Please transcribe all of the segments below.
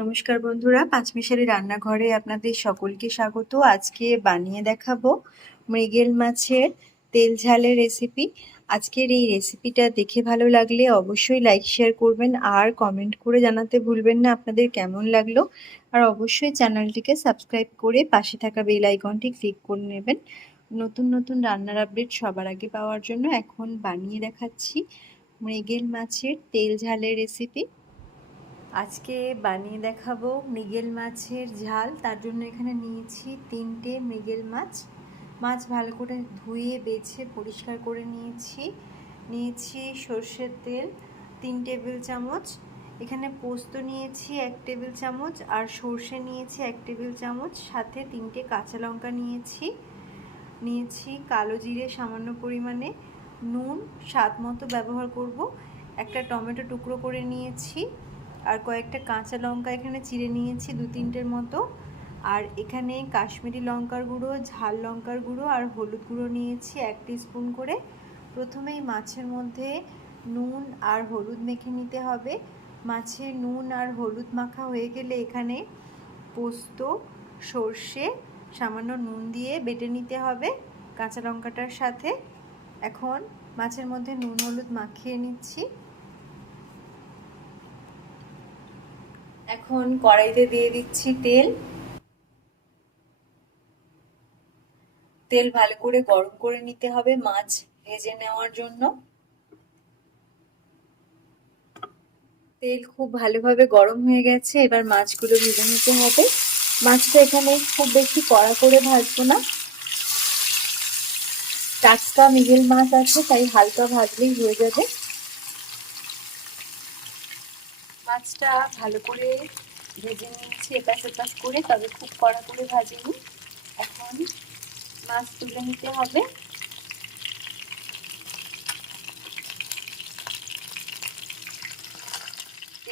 নমস্কার বন্ধুরা, পাঁচমিশালি রান্নাঘরে আপনাদের সকলকে স্বাগত। আজকে বানিয়ে দেখাবো মৃগেল মাছের তেল ঝালের রেসিপি আজকের এই রেসিপিটা দেখে ভালো লাগলে অবশ্যই লাইক শেয়ার করবেন আর কমেন্ট করে জানাতে ভুলবেন না আপনাদের কেমন লাগল। আর অবশ্যই চ্যানেলটিকে সাবস্ক্রাইব করে পাশে থাকা বেল আইকনটি ক্লিক করে নেবেন। নতুন নতুন রান্নার আপডেট সবার আগে পাওয়ার জন্য এখন বানিয়ে দেখাচ্ছি মৃগেল মাছের তেল ঝালের রেসিপি আজকে বানিয়ে দেখাবো মৃগেল মাছের ঝাল। তার জন্য এখানে নিয়েছি তিনটে মৃগেল মাছ। মাছ ভালো করে ধুয়ে, বেছে, পরিষ্কার করে নিয়েছি। নিয়েছি সর্ষের তেল, তিন টেবিল চামচ। এখানে পোস্ত নিয়েছি এক টেবিল চামচ আর সর্ষে নিয়েছি এক টেবিল চামচ। সাথে তিনটে কাঁচা লঙ্কা নিয়েছি। নিয়েছি কালো জিরে সামান্য পরিমাণে। নুন স্বাদ মতো ব্যবহার করব। একটা টমেটো টুকরো করে নিয়েছি। আর কয়েকটা কাঁচা লঙ্কা এখানে চিড়ে নিয়েছি দু তিনটের মতো। আর এখানে কাশ্মীরি লঙ্কার গুঁড়ো, ঝাল লঙ্কার গুঁড়ো আর হলুদ গুঁড়ো নিয়েছি এক স্পুন করে। প্রথমেই মাছের মধ্যে নুন আর হলুদ মেখে নিতে হবে। মাছে নুন আর হলুদ মাখা হয়ে গেলে এখানে পোস্ত, সর্ষে, সামান্য নুন দিয়ে বেটে নিতে হবে কাঁচা লঙ্কাটার সাথে। এখন মাছের মধ্যে নুন হলুদ মাখিয়ে নিচ্ছি। এখন কড়াইতে দিয়ে দিচ্ছি তেল। তেল ভালো করে গরম করে নিতে হবে মাছ ভেজে নেওয়ার জন্য। তেল খুব ভালোভাবে গরম হয়ে গেছে, এবার মাছগুলো ভেজে নিতে হবে। মাছটা এখানে খুব বেশি কড়া করে ভাজবো না। টাটকা মিগেল মাছ আছে, তাই হালকা ভাজলেই হয়ে যাবে। মাছটা ভালো করে ভেজে নিয়েছি, এপাশ এপাশ করে, তবে খুব কড়া করে ভাজিনি। এখন মাছ তুলে নিতে হবে।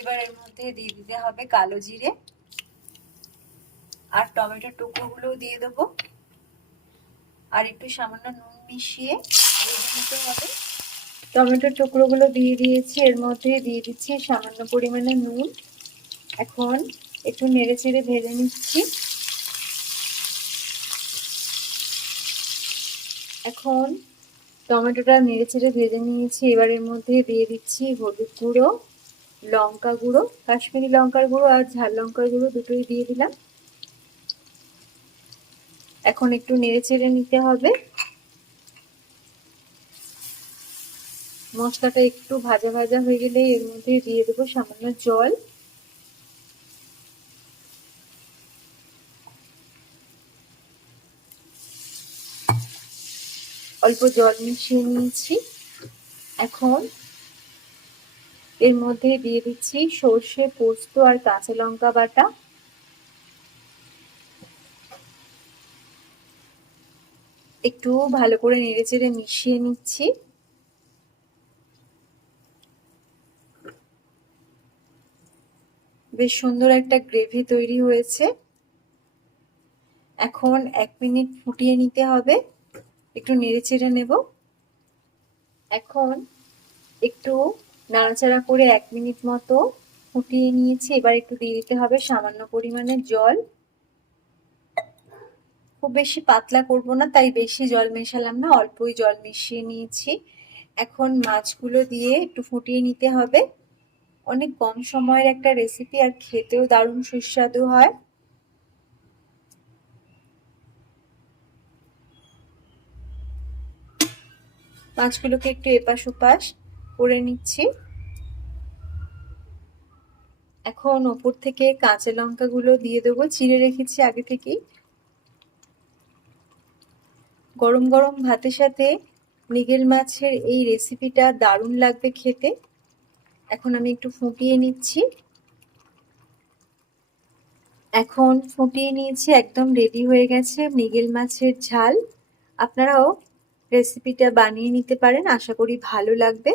এবার এর মধ্যে দিয়ে দিতে হবে কালো জিরে আর টমেটোর টুকরোগুলোও দিয়ে দেবো। আর একটু সামান্য নুন মিশিয়ে ভেজে নিতে হবে। টমেটোর টুকরোগুলো দিয়ে দিয়েছি, এর মধ্যে দিয়ে দিচ্ছি সামান্য পরিমাণে নুন। এখন একটু নেড়ে চেড়ে ভেজে নিচ্ছি। এখন টমেটোটা নেড়ে চেড়ে ভেজে নিয়েছি, এবার এর মধ্যে দিয়ে দিচ্ছি হলুদ গুঁড়ো, লঙ্কা গুঁড়ো, কাশ্মীরি লঙ্কার গুঁড়ো আর ঝাল লঙ্কার গুঁড়ো দুটোই দিয়ে দিলাম। এখন একটু নেড়ে চেড়ে নিতে হবে। মশলাটা একটু ভাজা ভাজা হয়ে গেলে এর মধ্যে দিয়ে দেবো সামান্য জল। অল্প জল মিশিয়ে নিয়েছি। এখন এর মধ্যে দিয়ে দিচ্ছি সর্ষে, পোস্ত আর কাঁচা লঙ্কা বাটা। একটু ভালো করে নেড়ে চেড়ে মিশিয়ে নিচ্ছি। বেশ সুন্দর একটা গ্রেভি তৈরি হয়েছে। এখন এক মিনিট ফুটিয়ে নিতে হবে। একটু নেড়ে চেড়ে নেব। এখন একটু নাড়াচাড়া করে এক মিনিট মতো ফুটিয়ে নিয়েছি। এবার একটু দিয়ে দিতে হবে সামান্য পরিমাণে জল। খুব বেশি পাতলা করব না, তাই বেশি জল মেশালাম না, অল্পই জল মিশিয়ে নিয়েছি। এখন মাছগুলো দিয়ে একটু ফুটিয়ে নিতে হবে। অনেক কম সময়ের একটা রেসিপি আর খেতেও দারুণ সুস্বাদু হয়। মাছগুলোকে একটু এপাশ ওপাশ করে নিচ্ছি। এখন ওপর থেকে কাঁচা লঙ্কাগুলো দিয়ে দেবো, চিড়ে রেখেছি আগে থেকেই। গরম গরম ভাতের সাথে মৃগেল মাছের এই রেসিপিটা দারুণ লাগবে খেতে। এখন আমি একটু ফুটিয়ে নিচ্ছি। এখন ফুটিয়ে নিয়েছি, একদম রেডি হয়ে গেছে মৃগেল মাছের ঝাল। আপনারাও রেসিপিটা বানিয়ে নিতে পারেন, আশা করি ভালো লাগবে।